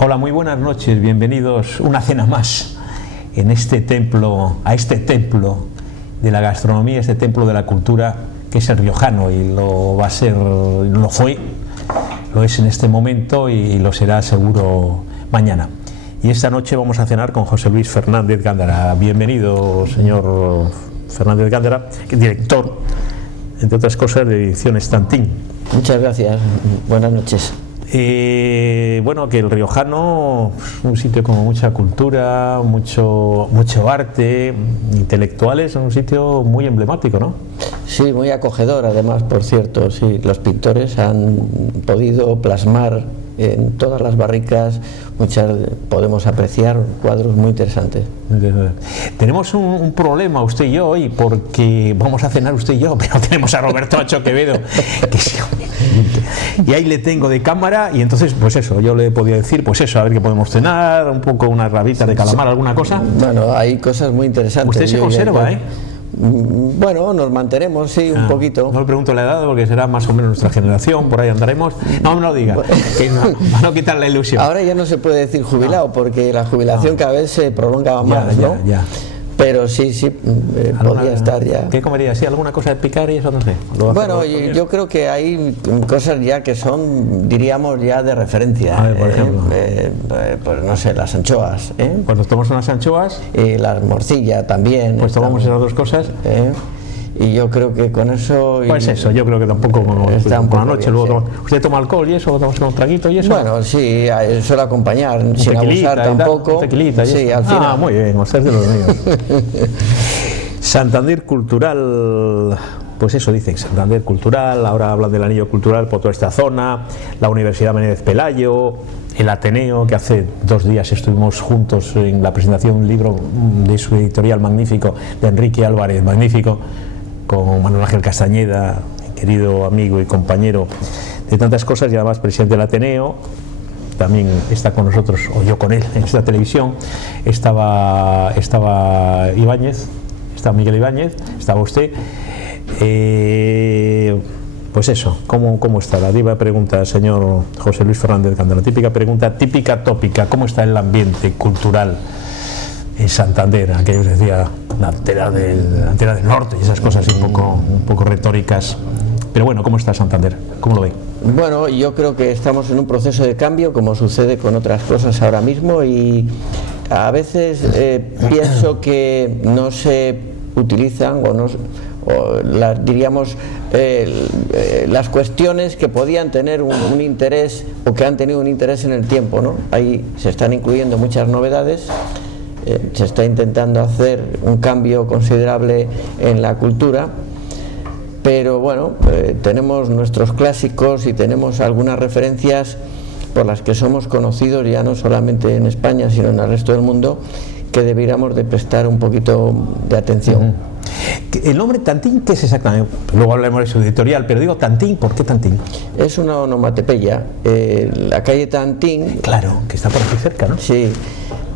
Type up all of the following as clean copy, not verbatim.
Hola, muy buenas noches, bienvenidos una cena más en este templo, a este templo de la gastronomía, este templo de la cultura que es el riojano, y lo va a ser, lo fue, lo es en este momento y lo será seguro mañana. Y esta noche vamos a cenar con José Luis Fernández Gándara. Bienvenido, señor Fernández Gándara, director, entre otras cosas, de Ediciones Tantín. Muchas gracias, buenas noches. Bueno, que el riojano, un sitio con mucha cultura, mucho arte, intelectuales, un sitio muy emblemático, ¿no? Sí, muy acogedor, además, por cierto. Sí, los pintores han podido plasmar en todas las barricas, podemos apreciar cuadros muy interesantes. Tenemos un problema usted y yo hoy, porque vamos a cenar usted y yo, pero tenemos a Roberto Macho Quevedo, y ahí le tengo de cámara, y entonces, pues eso, yo le he podido decir, pues eso, a ver qué podemos cenar, un poco unas rabitas de calamar, alguna cosa. Bueno, hay cosas muy interesantes. Usted se conserva, ¿eh? Bueno, nos mantenemos, sí, un poquito. No le pregunto la edad porque será más o menos nuestra generación, por ahí andaremos. No me lo diga, que para no quitar la ilusión. Ahora ya no se puede decir jubilado, porque la jubilación cada vez se prolonga más, ¿no? Pero sí, podría estar ya. ¿Qué comería? ¿Sí? ¿Alguna cosa de picar y eso? No sé. Bueno, yo creo que hay cosas ya que son, diríamos, ya de referencia. A ver, por ejemplo. Pues no sé, las anchoas. Pues nos tomamos unas anchoas. Y la morcilla también. Pues tomamos esas dos cosas. Y yo creo que con eso... Pues eso, yo creo que tampoco está por la noche. Luego, ¿usted toma alcohol y eso? ¿Tomamos un traguito y eso? Bueno, sí, suele acompañar, sin abusar tampoco. Tequilita y sí, eso. Al final. Ah, muy bien, usted es de los míos. Santander Cultural, pues eso dicen, Santander Cultural, ahora hablan del anillo cultural por toda esta zona, la Universidad Menéndez Pelayo, el Ateneo, que hace 2 días estuvimos juntos en la presentación de un libro de su editorial magnífico, de Enrique Álvarez, magnífico, con Manuel Ángel Castañeda, querido amigo y compañero de tantas cosas, y además presidente del Ateneo. También está con nosotros, o yo con él, en esta televisión. Estaba Ibáñez, estaba Miguel Ibáñez, estaba usted. Pues eso, ¿cómo está? La diva pregunta, señor José Luis Fernández Gándara, típica pregunta, típica tópica, ¿cómo está el ambiente cultural en Santander? Aquellos decía la antera del norte y esas cosas un poco retóricas, pero bueno, ¿cómo está Santander? ¿Cómo lo ve? Bueno, yo creo que estamos en un proceso de cambio, como sucede con otras cosas ahora mismo, y a veces pienso que no se utilizan diríamos las cuestiones que podían tener un interés, o que han tenido un interés en el tiempo, ¿no? Ahí se están incluyendo muchas novedades. Se está intentando hacer un cambio considerable en la cultura, pero bueno, tenemos nuestros clásicos y tenemos algunas referencias por las que somos conocidos ya no solamente en España sino en el resto del mundo, que deberíamos de prestar un poquito de atención. El nombre Tantín, ¿qué es exactamente? Luego hablaremos de su editorial, pero digo Tantín, ¿por qué Tantín? Es una onomatopeya. La calle Tantín, claro, que está por aquí cerca, ¿no? Sí.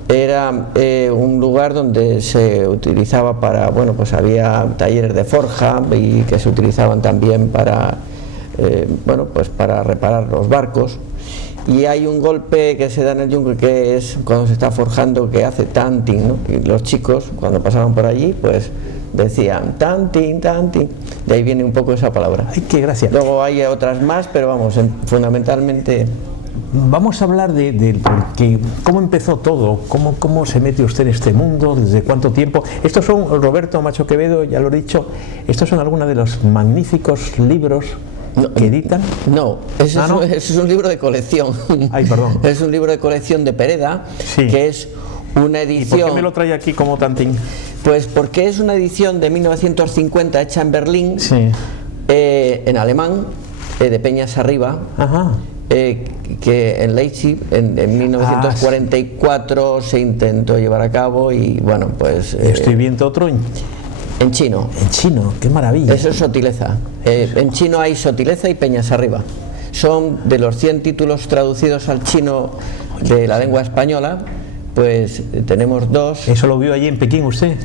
Era un lugar donde se utilizaba para, bueno, pues había talleres de forja y que se utilizaban también para, bueno, pues para reparar los barcos. Y hay un golpe que se da en el yunque, que es cuando se está forjando, que hace tantín, ¿no? Y los chicos, cuando pasaban por allí, pues decían tantín, tantín. De ahí viene un poco esa palabra. ¡Ay, qué gracia! Luego hay otras más, pero vamos, fundamentalmente... Vamos a hablar de porque, cómo empezó todo, cómo se mete usted en este mundo, desde cuánto tiempo. Estos son, Roberto Macho Quevedo, ya lo he dicho, estos son algunos de los magníficos libros que editan. No, ese es un libro de colección. Ay, perdón. Es un libro de colección de Pereda, sí, que es una edición... ¿Y por qué me lo trae aquí como Tantín? Pues porque es una edición de 1950 hecha en Berlín, sí, en alemán, de Peñas Arriba. Ajá. Que en Leipzig en 1944 sí, se intentó llevar a cabo, y bueno, pues... estoy viendo otro en chino. En chino, qué maravilla. Eso es Sotileza. En chino hay Sotileza y Peñas Arriba. Son de los 100 títulos traducidos al chino de la lengua española, pues tenemos 2. ¿Eso lo vio allí en Pekín usted?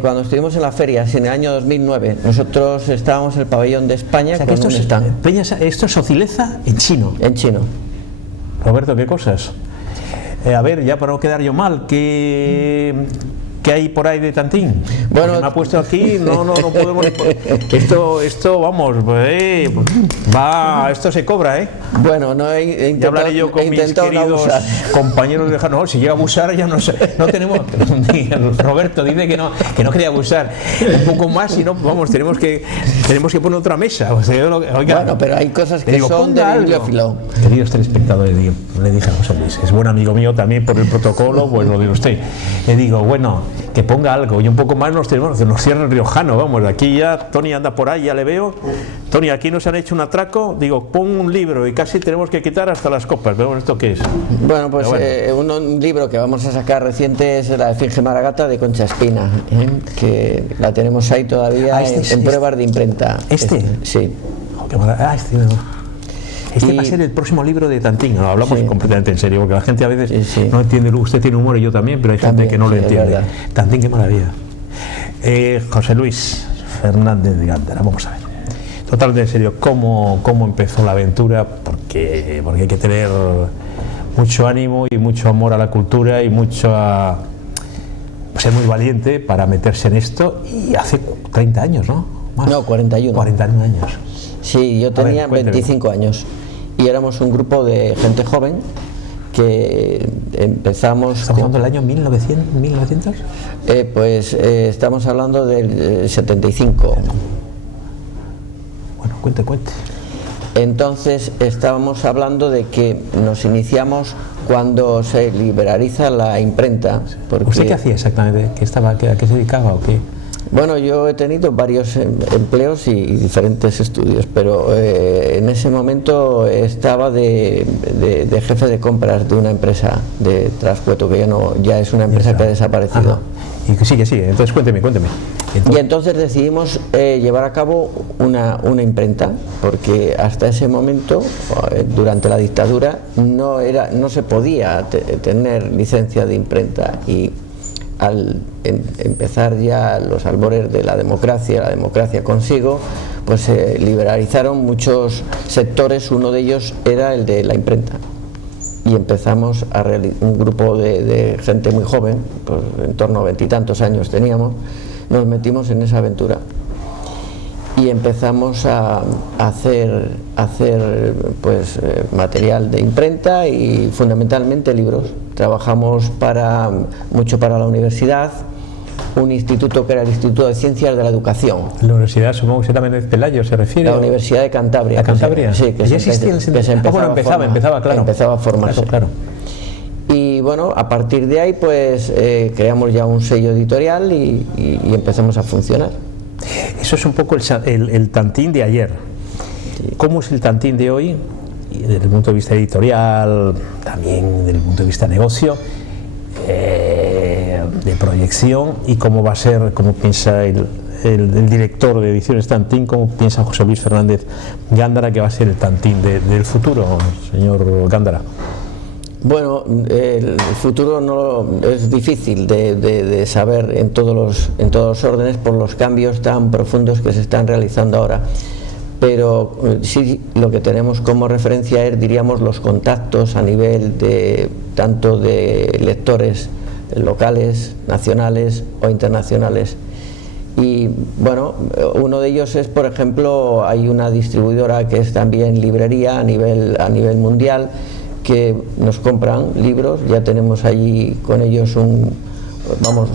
Cuando estuvimos en las ferias en el año 2009, nosotros estábamos en el pabellón de España, o sea, con un stand. Esto es Sotileza en chino. En chino. Roberto, ¿qué cosas? a ver, ya para no quedar yo mal, ¿qué hay por ahí de Tantín? Bueno, me ha puesto aquí, no podemos. Esto vamos, esto se cobra, ¿eh? Bueno, no he intentado. Ya hablaré yo con mis queridos compañeros de no, si llega a abusar ya no tenemos. Roberto dice que no quería abusar. Un poco más y no, vamos, tenemos que poner otra mesa. O sea, oiga, bueno, pero hay cosas que son de bibliófilo. Queridos telespectadores, le dije a José Luis, es buen amigo mío también por el protocolo, pues lo de usted. Le digo, bueno, que ponga algo y un poco más nos cierra el riojano, vamos, de aquí ya Tony anda por ahí, ya le veo. Tony, aquí nos han hecho un atraco, digo, pon un libro y casi tenemos que quitar hasta las copas, pero ¿esto qué es? Bueno, pues un libro que vamos a sacar reciente es La Esfinge Maragata de Concha Espina, que la tenemos ahí todavía en pruebas de imprenta. Sí. Este va a ser el próximo libro de Tantín, lo hablamos completamente en serio, porque la gente a veces no entiende, usted tiene humor y yo también, pero hay gente que no lo entiende. Tantín, qué maravilla. José Luis Fernández de Gándara, vamos a ver. Totalmente en serio, ¿cómo empezó la aventura? Porque hay que tener mucho ánimo y mucho amor a la cultura y ser muy valiente para meterse en esto, y hace 30 años, ¿no? Más. No, 41. 41 años. Sí, yo tenía 25 años y éramos un grupo de gente joven que empezamos... ¿Estamos hablando del año 1900? Estamos hablando del 75. Bueno, cuente. Entonces estábamos hablando de que nos iniciamos cuando se liberaliza la imprenta. Porque... ¿Usted qué hacía exactamente? ¿A qué se dedicaba o qué? Bueno, yo he tenido varios empleos y diferentes estudios, pero en ese momento estaba de jefe de compras de una empresa de Trascueto, que ya es una empresa que ha desaparecido. Ajá. Y sigue, entonces cuénteme. Y entonces decidimos llevar a cabo una imprenta, porque hasta ese momento, durante la dictadura, no se podía tener licencia de imprenta, y al empezar ya los albores de la democracia consigo, pues se liberalizaron muchos sectores. Uno de ellos era el de la imprenta, y empezamos un grupo de gente muy joven, pues en torno a 20 y tantos años teníamos, nos metimos en esa aventura y empezamos a hacer material de imprenta y fundamentalmente libros. Trabajamos mucho para la universidad, un instituto que era el Instituto de Ciencias de la Educación. La universidad, supongo que también es Pelayo, ¿se refiere? La Universidad de Cantabria. ¿La Cantabria? Sí, que ya existía el empezaba a formarse. Claro. Y bueno, a partir de ahí pues creamos ya un sello editorial y empezamos a funcionar. Eso es un poco el Tantín de ayer. ¿Cómo es el Tantín de hoy? Y desde el punto de vista editorial, también desde el punto de vista negocio, de proyección, y cómo va a ser, cómo piensa el director de Ediciones Tantín, cómo piensa José Luis Fernández Gándara que va a ser el Tantín del futuro, señor Gándara. Bueno, el futuro es difícil de saber en todos los órdenes por los cambios tan profundos que se están realizando ahora, pero sí lo que tenemos como referencia es, diríamos, los contactos a nivel tanto de lectores locales, nacionales o internacionales. Y bueno, uno de ellos es, por ejemplo, hay una distribuidora que es también librería a nivel mundial, que nos compran libros. Ya tenemos allí con ellos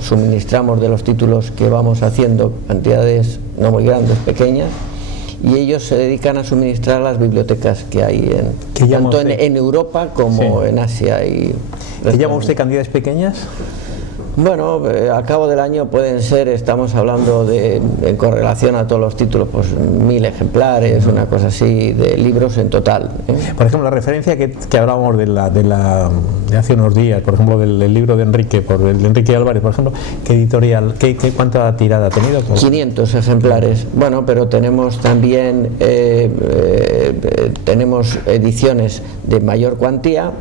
suministramos de los títulos que vamos haciendo, cantidades no muy grandes, pequeñas, y ellos se dedican a suministrar a las bibliotecas que hay tanto en Europa como en Asia. ¿Qué llama usted cantidades pequeñas? Bueno, a cabo del año estamos hablando en correlación a todos los títulos, pues 1000 ejemplares, una cosa así, de libros en total. Por ejemplo, la referencia que hablábamos de hace unos días, por ejemplo, del libro de Enrique Álvarez, por ejemplo, ¿qué editorial, cuánta tirada ha tenido? 500 ejemplares. Bueno, pero tenemos también tenemos ediciones de mayor cuantía.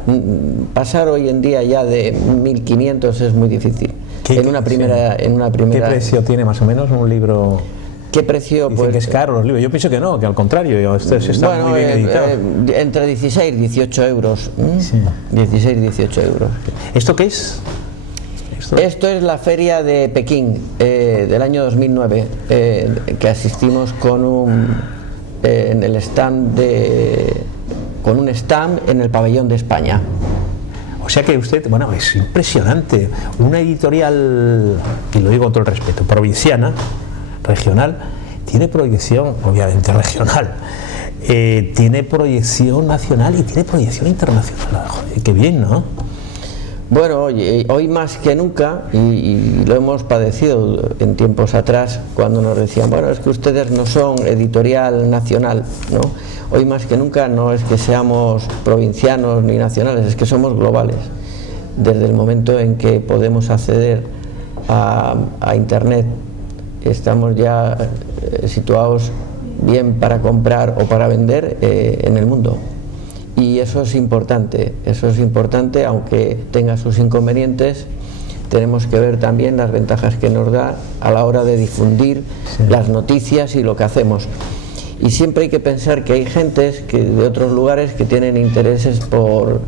Pasar hoy en día ya de 1500 es muy difícil. En una primera. ¿Qué precio tiene más o menos un libro? ¿Qué precio? Dicen Pues que es caro los libros. Yo pienso que no, que al contrario, están muy bien editados. Entre 16 y 18 euros. Sí. 16 y 18 euros. ¿Esto qué es? Esto es la feria de Pekín del año 2009, que asistimos en el stand con un stand en el pabellón de España. O sea que usted, bueno, es impresionante. Una editorial, y lo digo con todo el respeto, provinciana, regional, tiene proyección, obviamente regional, tiene proyección nacional y tiene proyección internacional. Joder, qué bien, ¿no? Bueno, hoy más que nunca, y lo hemos padecido en tiempos atrás, cuando nos decían, bueno, es que ustedes no son editorial nacional, ¿no? Hoy más que nunca no es que seamos provincianos ni nacionales, es que somos globales. Desde el momento en que podemos acceder a Internet, estamos ya situados bien para comprar o para vender en el mundo. Y eso es importante, aunque tenga sus inconvenientes. Tenemos que ver también las ventajas que nos da a la hora de difundir las noticias y lo que hacemos. Y siempre hay que pensar que hay gentes de otros lugares que tienen intereses por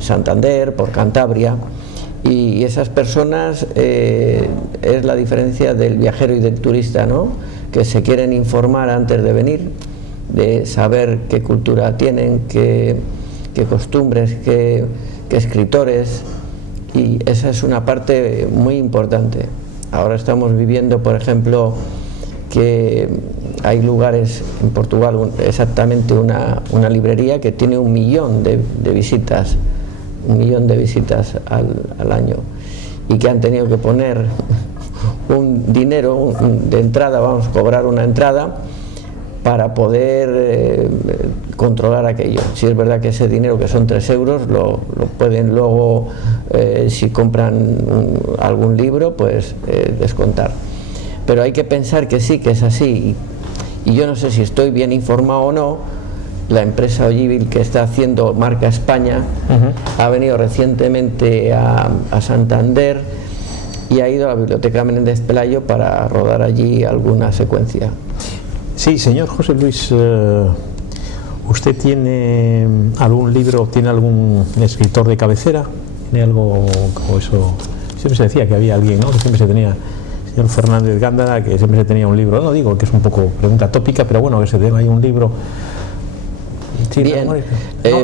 Santander, por Cantabria, y esas personas es la diferencia del viajero y del turista, ¿no? Que se quieren informar antes de venir, de saber qué cultura tienen, qué costumbres, qué escritores, y esa es una parte muy importante. Ahora estamos viviendo, por ejemplo, que hay lugares en Portugal, exactamente una librería que tiene 1 millón de visitas, 1 millón de visitas al año, y que han tenido que poner un dinero de entrada, vamos a cobrar una entrada para poder controlar aquello. Si es verdad que ese dinero, que son 3 euros, lo pueden luego, si compran algún libro, pues descontar. Pero hay que pensar que sí, que es así, y yo no sé si estoy bien informado o no. La empresa Ollivil, que está haciendo marca España, ha venido recientemente a Santander y ha ido a la Biblioteca Menéndez Pelayo para rodar allí alguna secuencia. Sí, señor José Luis, ¿usted tiene algún libro, tiene algún escritor de cabecera? ¿Tiene algo como eso? Siempre se decía que había alguien, ¿no? Que siempre se tenía, el señor Fernández Gándara, que siempre se tenía un libro. No digo que es un poco pregunta tópica, pero bueno, que se tenga ahí un libro. Sí, bien, no,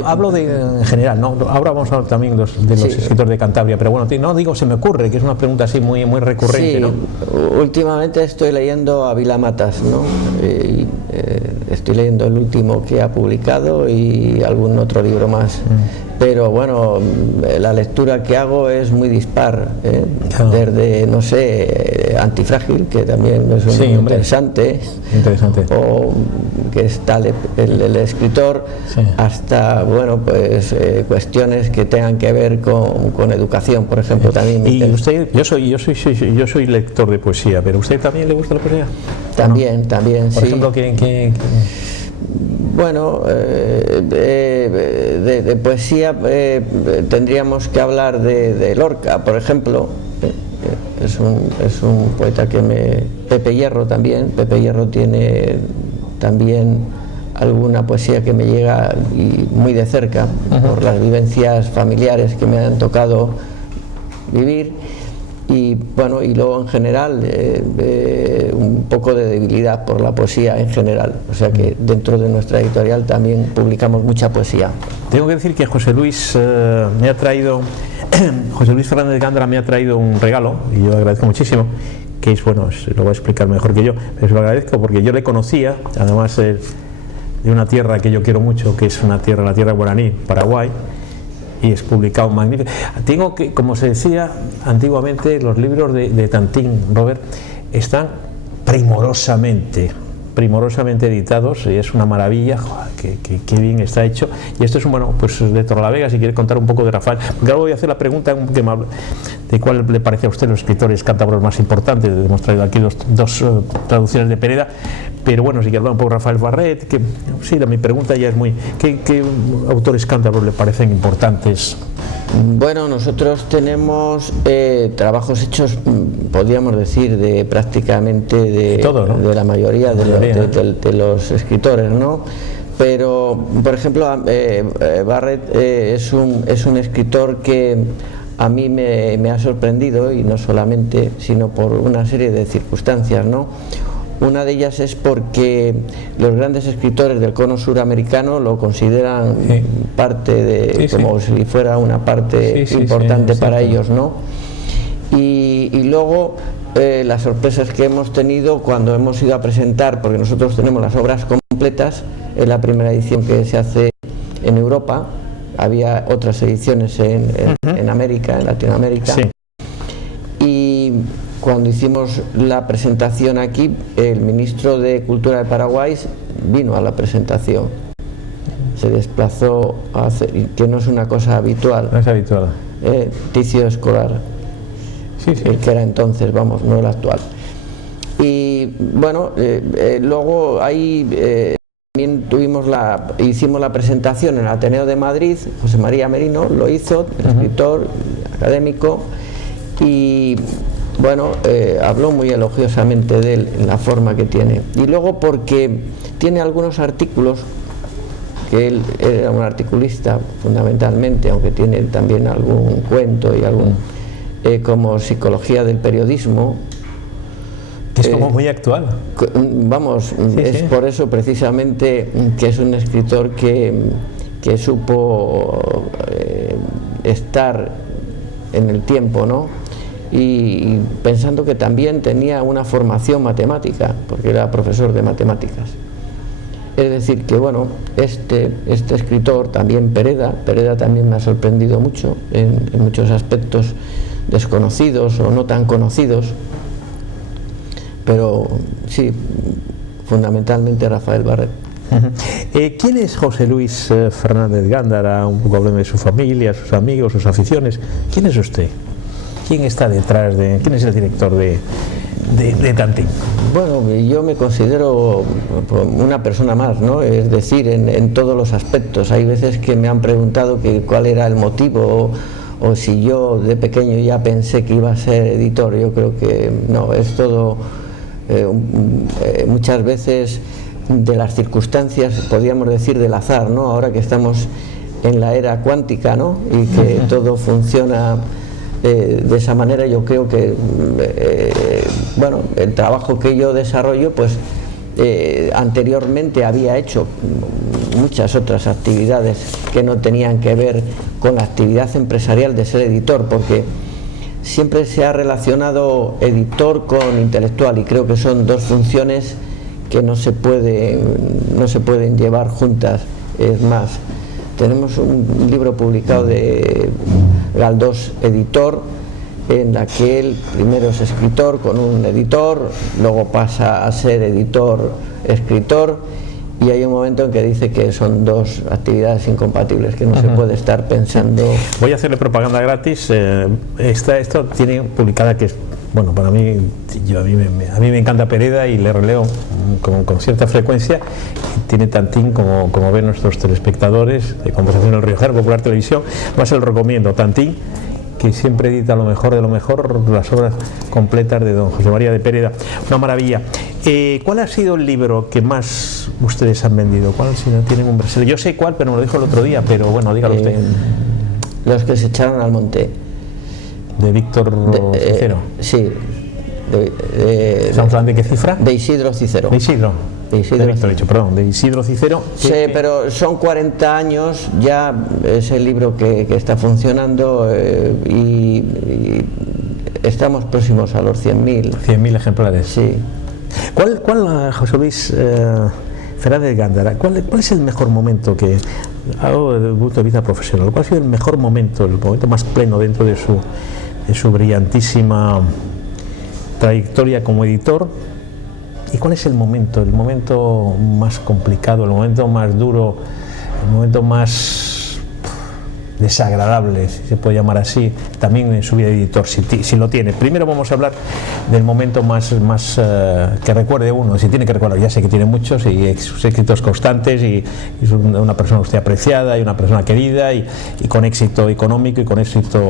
hablo en general, ¿no? Ahora vamos a hablar también de los escritores de Cantabria, pero bueno, no digo, se me ocurre que es una pregunta así muy recurrente, sí, ¿no? Últimamente estoy leyendo a Vila Matas, ¿no? Estoy leyendo el último que ha publicado y algún otro libro más. Pero bueno, la lectura que hago es muy dispar, desde, no sé, Antifrágil, que también es un libro interesante, o que está el escritor, hasta, bueno, pues cuestiones que tengan que ver con educación, por ejemplo, también. Y usted, yo soy lector de poesía, pero ¿usted también le gusta la poesía? También, ¿no? también, por ejemplo, ¿qué? Bueno, de poesía tendríamos que hablar de Lorca, por ejemplo. Es un poeta que Pepe Hierro también. Pepe Hierro tiene también alguna poesía que me llega muy de cerca, por las vivencias familiares que me han tocado vivir. Y bueno, y luego en general un poco de debilidad por la poesía en general, o sea que dentro de nuestra editorial también publicamos mucha poesía. Tengo que decir que José Luis me ha traído, José Luis Fernández Gándara me ha traído un regalo, y yo le agradezco muchísimo, que es, bueno, se lo voy a explicar mejor que yo, pero se lo agradezco porque yo le conocía, además de una tierra que yo quiero mucho, que es la tierra guaraní, Paraguay, y es publicado magnífico. Tengo que, como se decía antiguamente, los libros de Tantín, Robert, están primorosamente editados, y es una maravilla. Joder, qué bien está hecho. Y esto es bueno, pues de Torrelavega, si quiere contar un poco de Rafael, porque ahora voy a hacer la pregunta de cuál le parece a usted los escritores cántabros más importantes. Hemos traído aquí dos traducciones de Pereda, pero bueno, si quiere hablar un poco de Rafael Barret, mi pregunta ya es muy, ¿qué autores cántabros le parecen importantes Bueno, nosotros tenemos trabajos hechos, podríamos decir, de prácticamente de, todo, ¿no? De la mayoría de los escritores, ¿no? Pero, por ejemplo, Barrett es un escritor que a mí me ha sorprendido, y no solamente, sino por una serie de circunstancias, ¿no? Una de ellas es porque los grandes escritores del cono suramericano lo consideran parte de, como si fuera una parte importante para ellos, ¿no? Y luego las sorpresas que hemos tenido cuando hemos ido a presentar, porque nosotros tenemos las obras completas, en la primera edición que se hace en Europa, había otras ediciones en América, en Latinoamérica, y cuando hicimos la presentación aquí, el ministro de Cultura de Paraguay vino a la presentación, se desplazó a hacer, que no es una cosa habitual. No es habitual. Ticio Escolar, el que era entonces, vamos, no el actual. Y bueno, luego ahí también hicimos la presentación en el Ateneo de Madrid. José María Merino lo hizo, el escritor, académico, y bueno, habló muy elogiosamente de él en la forma que tiene. Y luego porque tiene algunos artículos, que él era un articulista fundamentalmente, aunque tiene también algún cuento y algún como Psicología del periodismo, que es como muy actual. Vamos, por eso precisamente que es un escritor que supo estar en el tiempo, ¿no? Y pensando que también tenía una formación matemática, porque era profesor de matemáticas. Es decir, que bueno, este escritor, también Pereda también me ha sorprendido mucho en muchos aspectos desconocidos o no tan conocidos, pero sí, fundamentalmente Rafael Barrett. ¿Quién es José Luis Fernández Gándara? Un poco hablemos de su familia, sus amigos, sus aficiones. ¿Quién es usted? ¿Quién está detrás de...? ¿Quién es el director de Tantín? Bueno, yo me considero una persona más, ¿no? Es decir, en todos los aspectos. Hay veces que me han preguntado cuál era el motivo o si yo de pequeño ya pensé que iba a ser editor. Yo creo que no, es todo muchas veces de las circunstancias, podríamos decir del azar, ¿no? Ahora que estamos en la era cuántica, ¿no? Y que todo funciona de esa manera, yo creo que bueno, el trabajo que yo desarrollo, pues anteriormente había hecho muchas otras actividades que no tenían que ver con la actividad empresarial de ser editor, porque siempre se ha relacionado editor con intelectual, y creo que son dos funciones que no se pueden llevar juntas. Es más, tenemos un libro publicado de Galdós, editor, en la que él primero es escritor con un editor, luego pasa a ser editor-escritor, y hay un momento en que dice que son dos actividades incompatibles, que no se puede estar pensando. Voy a hacerle propaganda gratis. Esto tiene publicada, que es, bueno, para mí, a mí me encanta Pereda y le releo con cierta frecuencia. Tiene Tantín, como ven nuestros telespectadores de Conversación del Riojano, Popular Televisión. Más se lo recomiendo, Tantín, que siempre edita lo mejor de lo mejor, las obras completas de don José María de Pereda. Una maravilla. ¿Cuál ha sido el libro que más ustedes han vendido? ¿Cuál, si no tienen un bestseller? Yo sé cuál, pero me lo dijo el otro día, pero bueno, dígalo usted. Los que se echaron al monte. ¿De Víctor Cicero? Sí. ¿Estamos hablando de qué cifra? De Isidro Cicero. De Isidro. De Isidro Cicero. Sí, pero son 40 años ya, es el libro que está funcionando, y estamos próximos a los 100.000. 100.000 ejemplares. Sí. ¿Cuál José Luis Fernández Gándara, cuál es el mejor momento que, hago desde el punto de vista profesional, cuál ha sido el mejor momento, el momento más pleno dentro de su brillantísima trayectoria como editor? ¿Y cuál es el momento más complicado, el momento más duro, el momento más desagradable, si se puede llamar así, también en su vida de editor, si lo tiene? Primero vamos a hablar del momento más que recuerde uno, si tiene que recordar, ya sé que tiene muchos, y sus éxitos constantes, y es una persona usted apreciada, y una persona querida, y con éxito económico y con éxito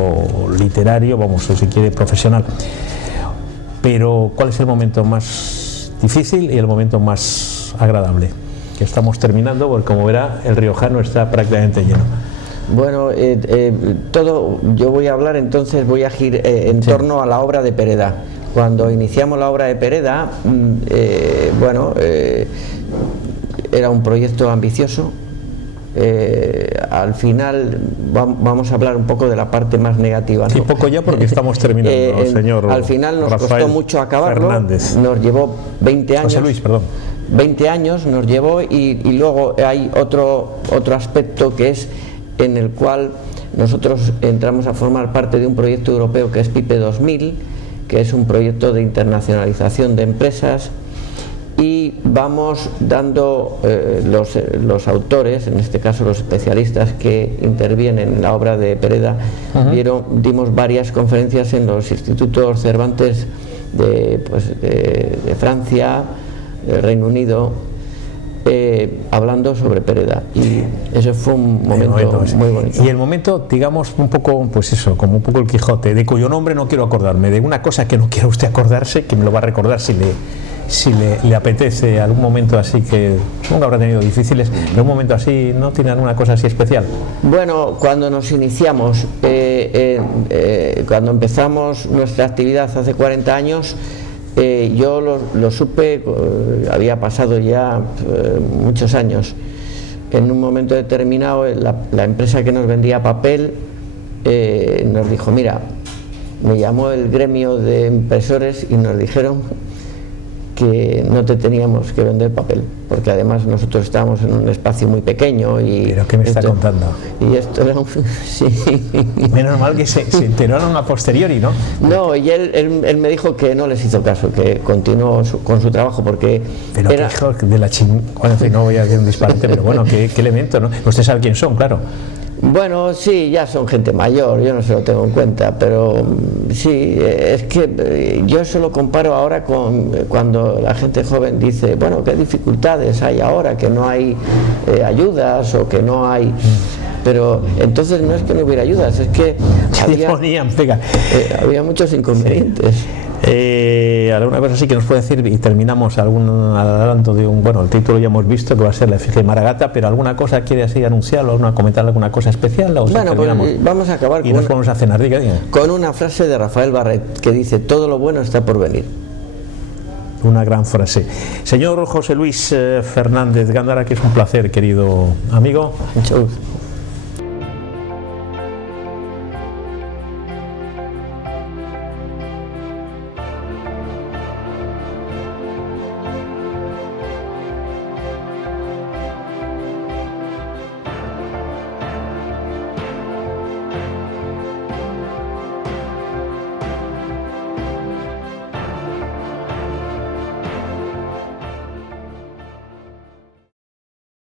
literario, vamos, o si quiere profesional. Pero ¿cuál es el momento más difícil y el momento más agradable? Que estamos terminando, porque como verá, el riojano está prácticamente lleno. Bueno, yo voy a hablar, entonces voy a girar en torno a la obra de Pereda. Cuando iniciamos la obra de Pereda, era un proyecto ambicioso. Al final vamos a hablar un poco de la parte más negativa, ¿no? Sí, poco ya, porque estamos terminando, señor. Al final nos Rafael costó mucho acabarlo. Fernández. Nos llevó 20 años. José Luis, perdón. 20 años nos llevó, y luego hay otro aspecto, que es en el cual nosotros entramos a formar parte de un proyecto europeo que es PIPE 2000, que es un proyecto de internacionalización de empresas, y vamos dando los autores, en este caso los especialistas que intervienen en la obra de Pereda, dimos varias conferencias en los institutos Cervantes de Francia, del Reino Unido, hablando sobre Pereda, y eso fue un momento muy bonito. Y el momento, digamos, un poco, pues eso, como un poco el Quijote, de cuyo nombre no quiero acordarme, de una cosa que no quiera usted acordarse, que me lo va a recordar si le apetece, algún momento así, que supongo que habrá tenido difíciles, pero un momento así, ¿no tiene alguna cosa así especial? Bueno, cuando nos iniciamos, cuando empezamos nuestra actividad hace 40 años, yo lo supe, había pasado ya muchos años. En un momento determinado, la empresa que nos vendía papel nos dijo: mira, me llamó el gremio de impresores y nos dijeron que no te teníamos que vender papel, porque además nosotros estábamos en un espacio muy pequeño. ¿Pero qué me está contando? Y esto era sí. Menos mal que se enteraron a posteriori, ¿no? No, y él me dijo que no les hizo caso, que continuó con su trabajo, porque pero era... hijo de la no voy a decir un disparate, pero bueno, qué elemento, ¿no? Usted sabe quién son, claro. Bueno, sí, ya son gente mayor, yo no se lo tengo en cuenta, pero sí, es que yo se lo comparo ahora con cuando la gente joven dice: bueno, ¿qué dificultades hay ahora? Que no hay ayudas, o que no hay... Pero entonces no es que no hubiera ayudas, es que había muchos inconvenientes. Alguna cosa sí que nos puede decir, y terminamos algún adelanto de el título ya hemos visto, que va a ser La efigie de Maragata, pero alguna cosa quiere así anunciar, o comentar alguna cosa especial, o bueno, pues vamos a acabar y nos vamos a cenar, diga. Con una frase de Rafael Barret que dice: todo lo bueno está por venir. Una gran frase. Señor José Luis Fernández Gándara, que es un placer, querido amigo. Mucho gusto.